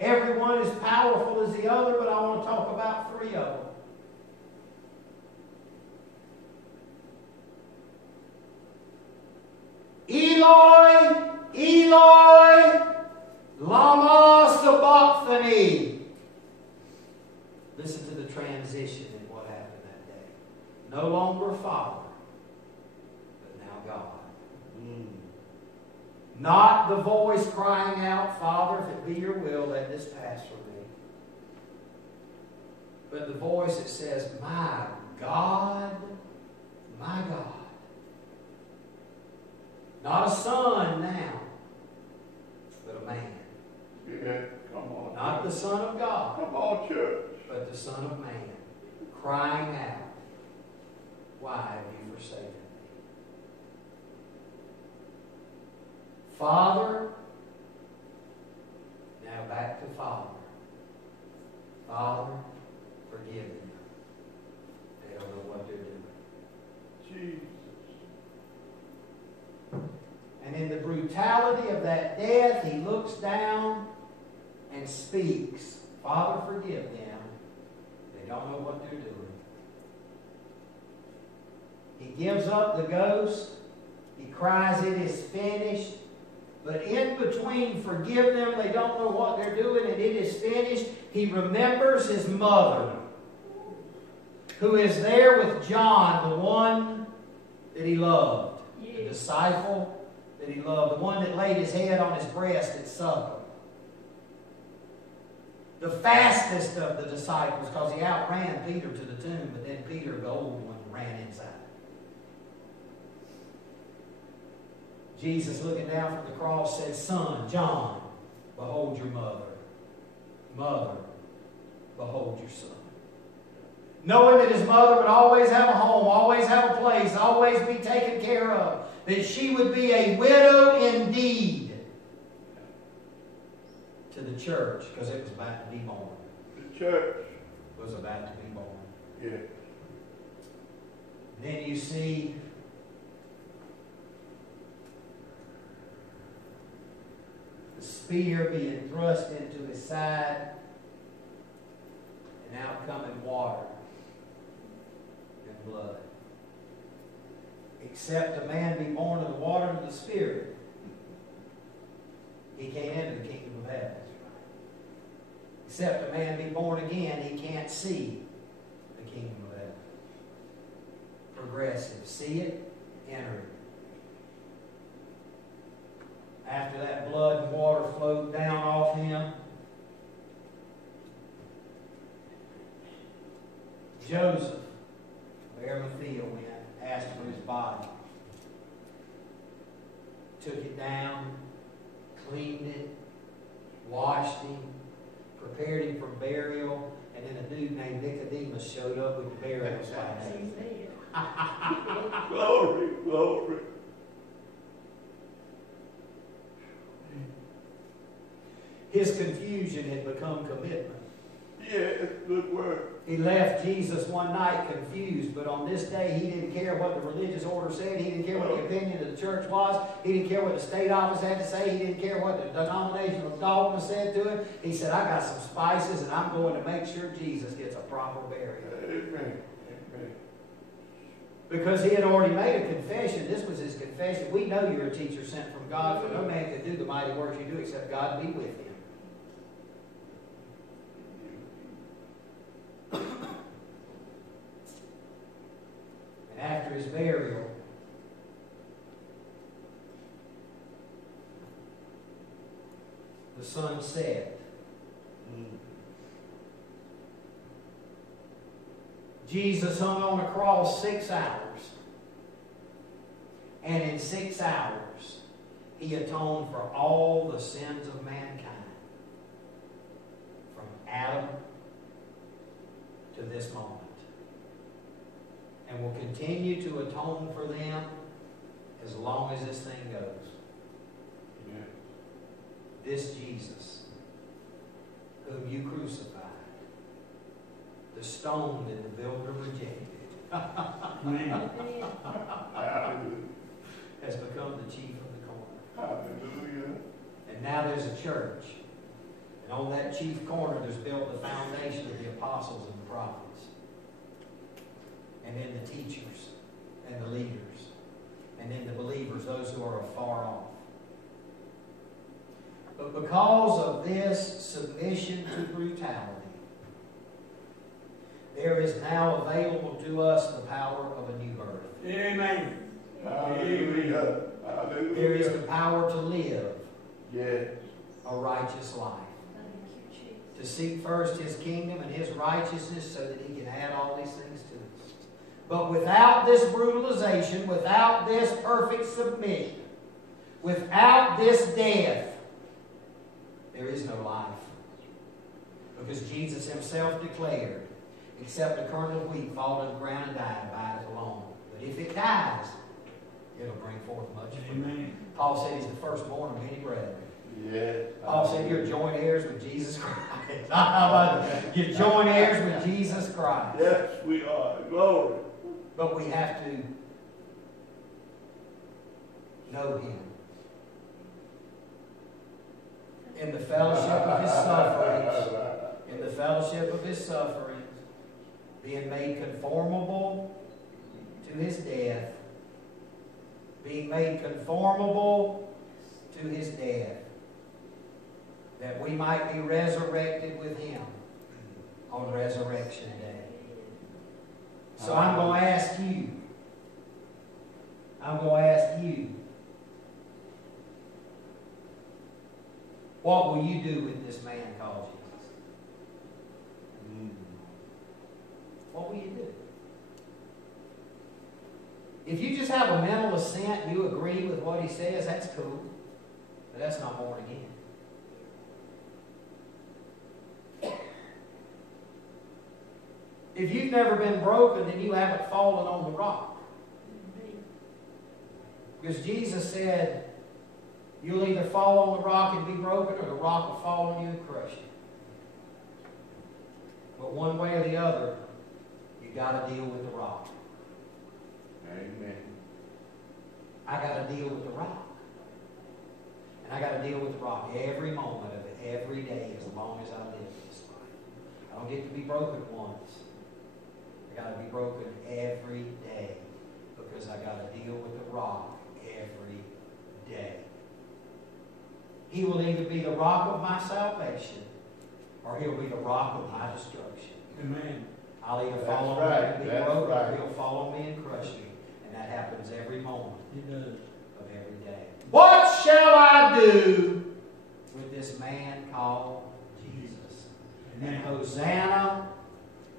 Every one is powerful as the other, but I want to talk about three of them. Eloi, Eloi, lama sabachthani. Listen to the transition in what happened that day. No longer Father, but now God. Not the voice crying out, Father, if it be your will, let this pass from me. But the voice that says, my God, my God. Not a son now, but a man. Yeah, come on. Not the Son of God. Come on, church. But the Son of Man, crying out, why have you forsaken me? Father, now back to Father. Father, forgive them. They don't know what they're doing. Jesus. And in the brutality of that death, he looks down and speaks. Father, forgive them. They don't know what they're doing. He gives up the ghost. He cries, it is finished. But in between, forgive them, they don't know what they're doing, and it is finished, he remembers his mother, who is there with John, the one that he loved, the disciple that he loved, the one that laid his head on his breast at supper. The fastest of the disciples, because he outran Peter to the tomb, but then Peter, the old one, ran inside. Jesus, looking down from the cross, said, Son, John, behold your mother. Mother, behold your son. Knowing that his mother would always have a home, always have a place, always be taken care of. That she would be a widow indeed to the church, because it was about to be born. The church was about to be born. Yeah. And then you see the spear being thrust into his side, and out coming water and blood. Except a man be born of the water and the Spirit, he can't enter the kingdom of heaven. Except a man be born again, he can't see the kingdom of heaven. Progressive. See it, enter it. After that blood and water flowed down off him, Joseph, of Arimathea, went, asked for his body. Took it down, cleaned it, washed him, prepared him for burial, and then a dude named Nicodemus showed up with the burial spices. Glory, glory. His confusion had become commitment. Yeah, it's a good word. He left Jesus one night confused, but on this day he didn't care what the religious order said. He didn't care what the opinion of the church was. He didn't care what the state office had to say. He didn't care what the denominational dogma said to him. He said, I got some spices and I'm going to make sure Jesus gets a proper burial. Amen. Amen. Because he had already made a confession. This was his confession. We know you're a teacher sent from God, for no man could do the mighty works you do except God be with him. After his burial, the sun set. Jesus hung on a cross 6 hours. And in 6 hours, he atoned for all the sins of mankind. From Adam to this moment. And will continue to atone for them as long as this thing goes. Yeah. This Jesus, whom you crucified, the stone that the builder rejected, has become the chief of the corner. Hallelujah. And now there's a church And on that chief corner, there's built the foundation of the apostles and the prophets. And then the teachers and the leaders. And then the believers, those who are afar off. But because of this submission to brutality, there is now available to us the power of a new birth. Amen. Hallelujah. Hallelujah. There is the power to live Yes. a righteous life. To seek first His kingdom and His righteousness so that He can add all these things to us. But without this brutalization, without this perfect submission, without this death, there is no life. Because Jesus Himself declared, except a kernel of wheat fall to the ground and die, abideth alone. But if it dies, it'll bring forth much fruit. Amen. Paul said He's the firstborn of many brethren. Yes. Paul said you're joint heirs with Jesus Christ. You're joint heirs with Jesus Christ. Yes, we are. Glory. But we have to know Him. In the fellowship of His sufferings, in the fellowship of His sufferings, being made conformable to His death, being made conformable to His death, that we might be resurrected with Him on Resurrection Day. So I'm going to ask you, what will you do with this man called Jesus? What will you do? If you just have a mental assent, you agree with what he says, that's cool. But that's not born again. If you've never been broken, then you haven't fallen on the rock. Because Jesus said, you'll either fall on the rock and be broken, or the rock will fall on you and crush you. But one way or the other, you got to deal with the rock. Amen. I got to deal with the rock. And I got to deal with the rock every moment of it, every day, as long as I live this life. I don't get to be broken once. I got to be broken every day, because I got to deal with the rock every day. He will either be the rock of my salvation, or He'll be the rock of my destruction. Amen. I'll either fall on Him and be broken, or He'll fall on me and crush me. And that happens every moment of every day. What shall I do with this man called Jesus? And Hosanna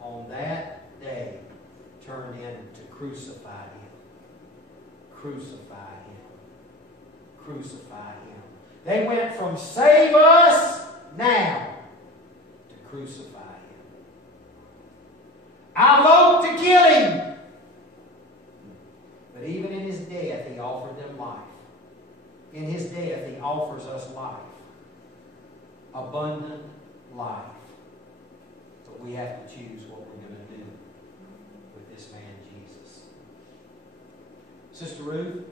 on that day turned into crucify Him. Crucify Him. Crucify Him. They went from save us now to crucify Him. I vote to kill Him. But even in His death, He offered them life. In His death, He offers us life. Abundant life. But we have to choose what we're going to do with this man, Jesus. Sister Ruth?